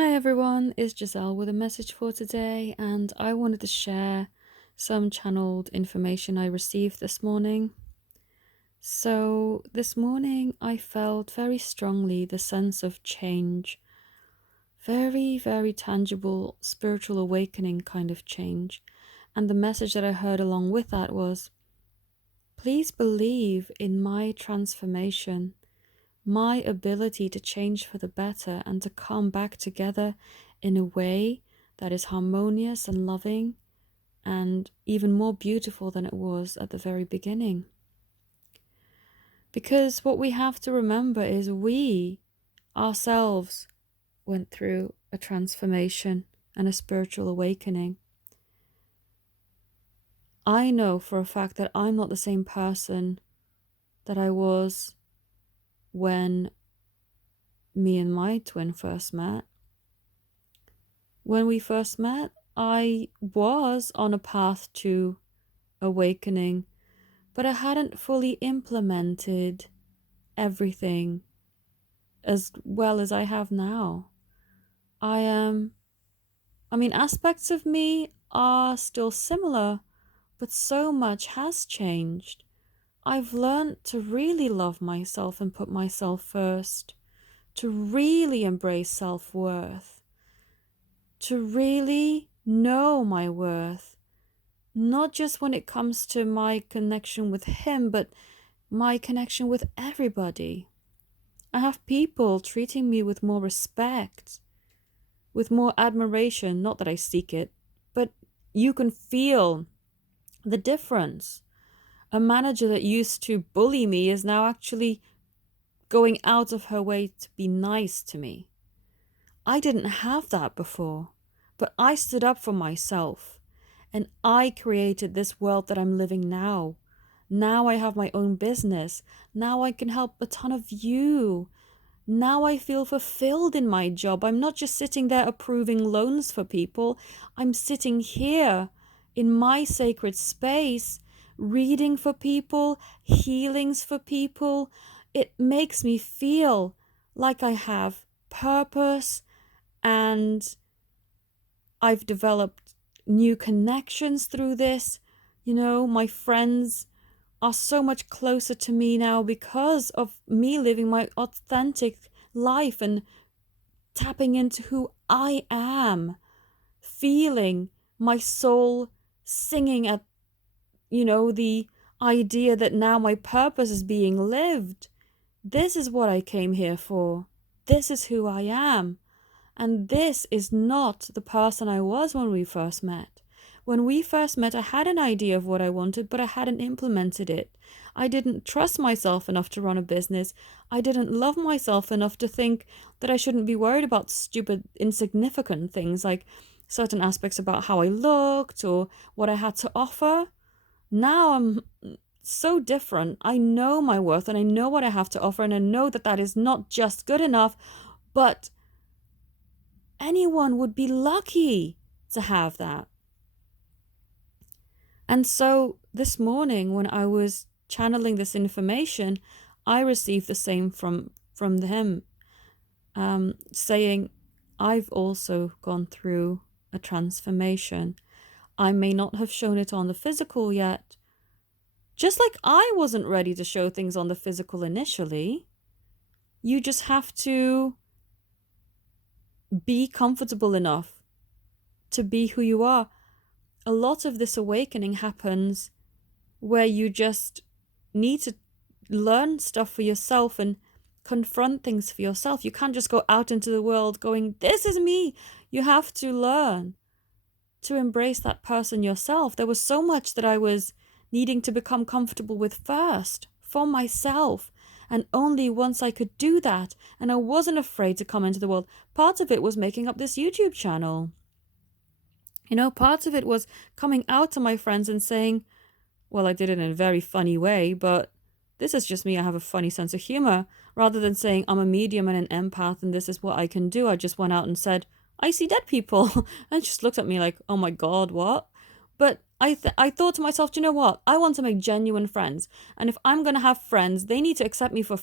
Hi everyone, it's Giselle with a message for today, and I wanted to share some channeled information I received this morning. So, this morning I felt very strongly the sense of change, very tangible spiritual awakening kind of change. And the message that I heard along with that was, please believe in my transformation, my ability to change for the better and to come back together in a way that is harmonious and loving and even more beautiful than it was at the very beginning. Because what we have to remember is we ourselves went through a transformation and a spiritual awakening. I know for a fact that I'm not the same person that I was when me and my twin first met. When we first met, I was on a path to awakening, but I hadn't fully implemented everything as well as I have now. Aspects of me are still similar, but so much has changed. I've learned to really love myself and put myself first, to really embrace self-worth, to really know my worth, not just when it comes to my connection with him, but my connection with everybody. I have people treating me with more respect, with more admiration, not that I seek it, but you can feel the difference. A manager that used to bully me is now actually going out of her way to be nice to me. I didn't have that before, but I stood up for myself and I created this world that I'm living now. Now I have my own business. Now I can help a ton of you. Now I feel fulfilled in my job. I'm not just sitting there approving loans for people. I'm sitting here in my sacred space, reading for people, healings for people. It makes me feel like I have purpose and I've developed new connections through this. You know, my friends are so much closer to me now because of me living my authentic life and tapping into who I am, feeling my soul singing at, the idea that now my purpose is being lived. This is what I came here for. This is who I am. And this is not the person I was when we first met. When we first met, I had an idea of what I wanted, but I hadn't implemented it. I didn't trust myself enough to run a business. I didn't love myself enough to think that I shouldn't be worried about stupid, insignificant things like certain aspects about how I looked or what I had to offer. Now I'm so different. I know my worth and I know what I have to offer, and I know that that is not just good enough, but anyone would be lucky to have that. And so this morning, when I was channeling this information, I received the same from him, saying, I've also gone through a transformation. I may not have shown it on the physical yet, just like I wasn't ready to show things on the physical initially. You just have to be comfortable enough to be who you are. A lot of this awakening happens where you just need to learn stuff for yourself and confront things for yourself. You can't just go out into the world going, this is me. You have to learn to embrace that person yourself. There was so much that I was needing to become comfortable with first for myself. And only once I could do that, and I wasn't afraid to come into the world. Part of it was making up this YouTube channel. Part of it was coming out to my friends and saying, well, I did it in a very funny way, but this is just me. I have a funny sense of humor. Rather than saying I'm a medium and an empath and this is what I can do, I just went out and said, I see dead people. And just looked at me like, oh my God, what? But I thought to myself, do you know what? I want to make genuine friends. And if I'm going to have friends, they need to accept me for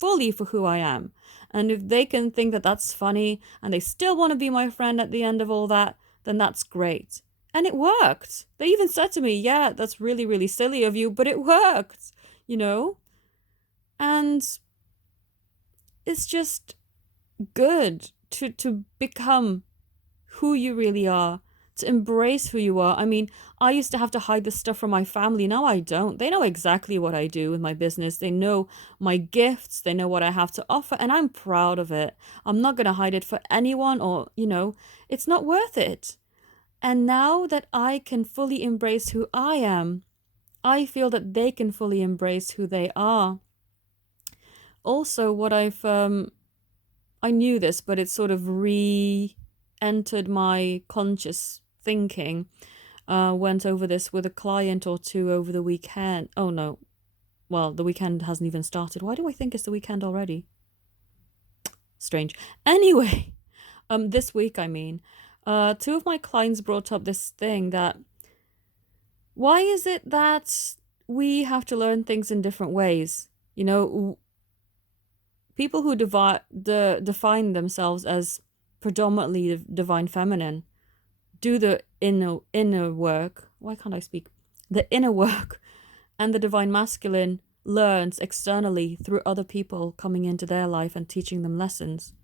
fully for who I am. And if they can think that that's funny and they still want to be my friend at the end of all that, then that's great. And it worked. They even said to me, yeah, that's really, really silly of you, but it worked, you know? And it's just good to become who you really are, to embrace who you are. I mean, I used to have to hide this stuff from my family. Now I don't. They know exactly what I do with my business. They know my gifts. They know what I have to offer, and I'm proud of it. I'm not going to hide it for anyone, or, it's not worth it. And now that I can fully embrace who I am, I feel that they can fully embrace who they are. Also, what I knew this, but it sort of re-entered my conscious thinking. Went over this with a client or two over the weekend. Oh no, well, the weekend hasn't even started. Why do I think it's the weekend already? Strange. Anyway, this week, I mean, two of my clients brought up this thing that why is it that we have to learn things in different ways? People who define themselves as predominantly divine feminine do the inner work. Why can't I speak? The inner work, and the divine masculine learns externally through other people coming into their life and teaching them lessons.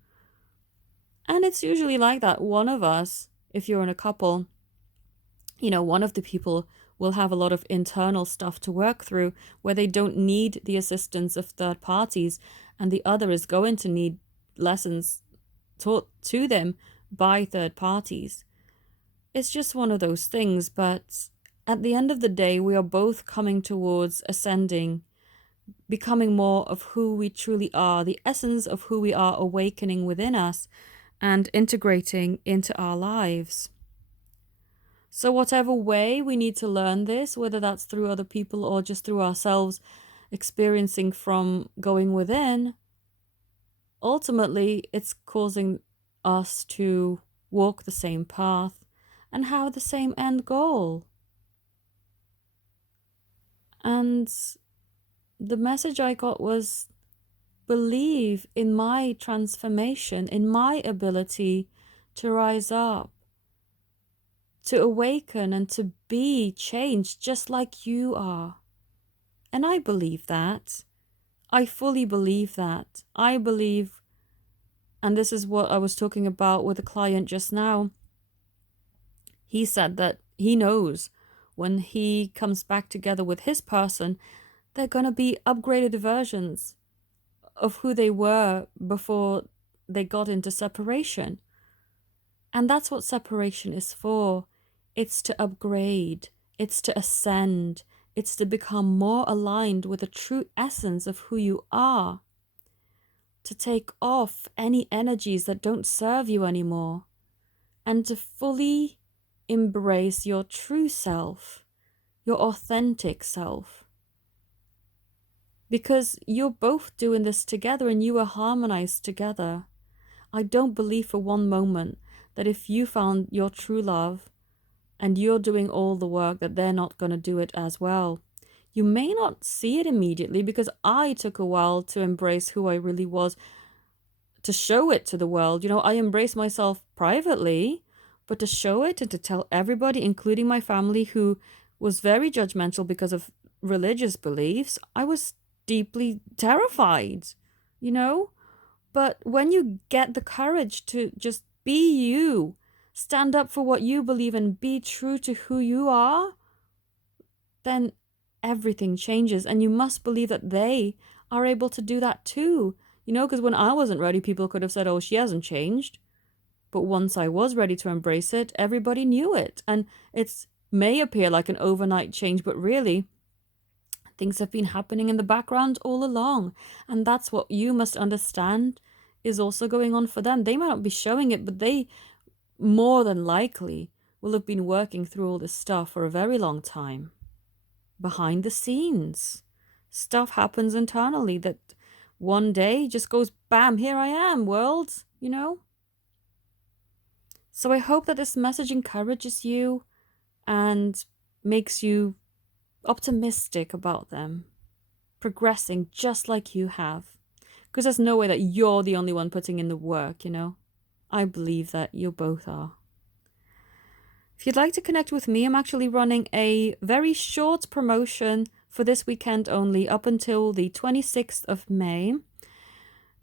And it's usually like that. One of us, if you're in a couple, one of the people will have a lot of internal stuff to work through where they don't need the assistance of third parties, and the other is going to need lessons taught to them by third parties. It's just one of those things, but at the end of the day, we are both coming towards ascending, becoming more of who we truly are, the essence of who we are awakening within us and integrating into our lives. So whatever way we need to learn this, whether that's through other people or just through ourselves experiencing from going within, ultimately it's causing us to walk the same path and have the same end goal. And the message I got was, believe in my transformation, in my ability to rise up, to awaken and to be changed just like you are. And I believe that. I fully believe that. I believe, and this is what I was talking about with a client just now. He said that he knows when he comes back together with his person, they're going to be upgraded versions of who they were before they got into separation. And that's what separation is for. It's to upgrade, it's to ascend, it's to become more aligned with the true essence of who you are, to take off any energies that don't serve you anymore, and to fully embrace your true self, your authentic self. Because you're both doing this together and you are harmonized together. I don't believe for one moment that if you found your true love and you're doing all the work that they're not going to do it as well. You may not see it immediately because I took a while to embrace who I really was, to show it to the world. I embrace myself privately, but to show it and to tell everybody, including my family who was very judgmental because of religious beliefs, I was deeply terrified, But when you get the courage to just be you, stand up for what you believe and be true to who you are, then everything changes. And you must believe that they are able to do that too. Because when I wasn't ready, people could have said, oh, she hasn't changed. But once I was ready to embrace it, everybody knew it. And it may appear like an overnight change, but really, things have been happening in the background all along. And that's what you must understand is also going on for them. They might not be showing it, but they more than likely will have been working through all this stuff for a very long time. Behind the scenes, stuff happens internally that one day just goes, bam, here I am, world, So I hope that this message encourages you and makes you optimistic about them progressing just like you have. Because there's no way that you're the only one putting in the work, you know? I believe that you both are. If you'd like to connect with me, I'm actually running a very short promotion for this weekend only up until the 26th of May.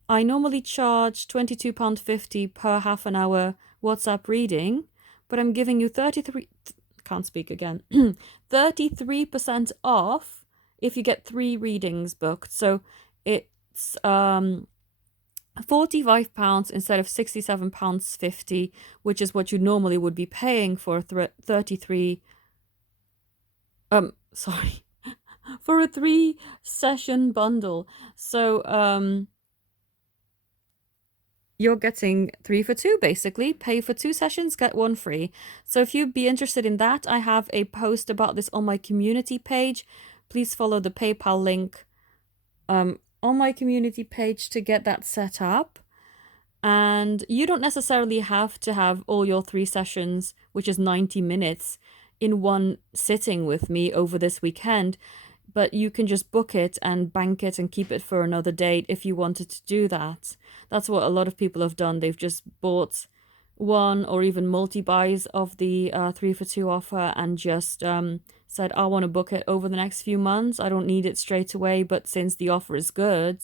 I normally charge £22.50 per half an hour WhatsApp reading, but I'm giving you 33% off if you get 3 readings booked. So it's £45 instead of £67.50, which is what you normally would be paying for for a 3-session bundle. So you're getting 3 for 2, basically. Pay for 2 sessions, get 1 free. So if you'd be interested in that, I have a post about this on my community page. Please follow the PayPal link on my community page to get that set up. And you don't necessarily have to have all your 3 sessions, which is 90 minutes, in one sitting with me over this weekend. But you can just book it and bank it and keep it for another date if you wanted to do that. That's what a lot of people have done. They've just bought one or even multi-buys of the 3 for 2 offer and just said, I want to book it over the next few months. I don't need it straight away, but since the offer is good,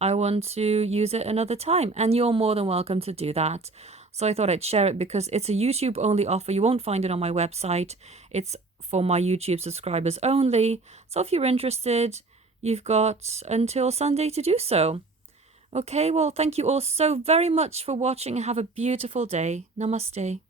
I want to use it another time. And you're more than welcome to do that. So I thought I'd share it because it's a YouTube only offer. You won't find it on my website. It's for my YouTube subscribers only. So if you're interested, you've got until Sunday to do so. Okay, well, thank you all so very much for watching and have a beautiful day. Namaste.